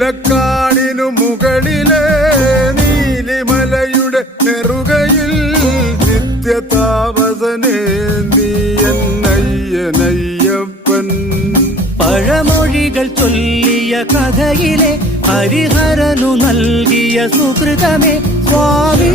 നീലക്കാടിനു മുകളിലെ നീലിമലയുടെ നെറുകയിൽ നിത്യതാപസനേ നീ എന്നയ്യനയ്യപ്പൻ. പഴമൊഴികൾ ചൊല്ലിയ കഥയിലെ ഹരിഹരനു നൽകിയ സുകൃതമേ സ്വാമി.